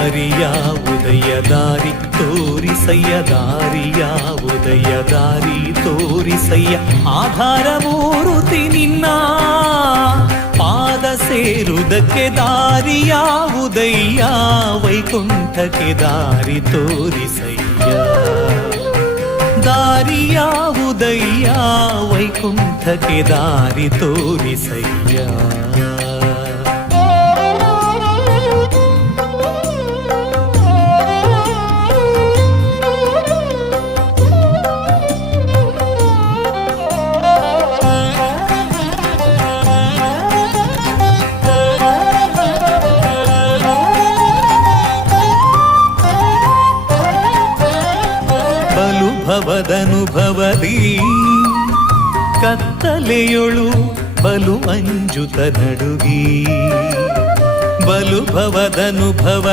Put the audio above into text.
ದಾರಿಯ ಉದಯ ದಾರಿ ತೋರಿಸಯ್ಯ ದಾರಿಯ ಉದಯ ದಾರಿ ತೋರಿಸಯ್ಯ ಆಧಾರ ಮೂರುತಿ ನಿನ್ನ ಪಾದ ಸೇರುವುದಕ್ಕೆ ದಾರಿಯ ಉದಯ ವೈಕುಂಠಕ್ಕೆ ದಾರಿ ತೋರಿಸಯ್ಯ ದಾರಿಯ ಉದಯ ವೈಕುಂಠಕ್ಕೆ ದಾರಿ ತೋರಿಸಯ್ಯ ಭವದನುಭವದಿ ಕತ್ತಲೆಯೊಳು ಬಲು ಅಂಜುತ ನಡುಗಿ ಬಲು ಭವದನುಭವ